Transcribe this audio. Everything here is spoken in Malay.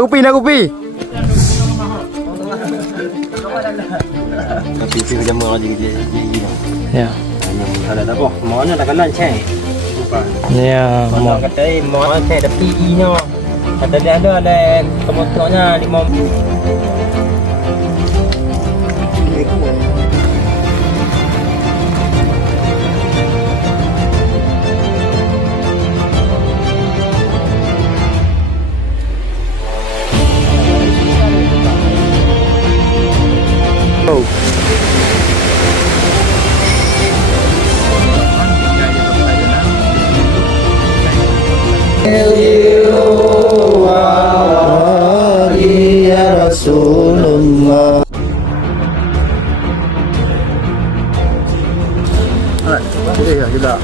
Kopi nak kopi. Kopi macam mana dia. Ya. Ada apa? Mana tak kenal cai. Ya, Mau kata mau cai ada PE-nya. Kata dia ada kemotornya 5. Rasulullah. Boleh tak juga?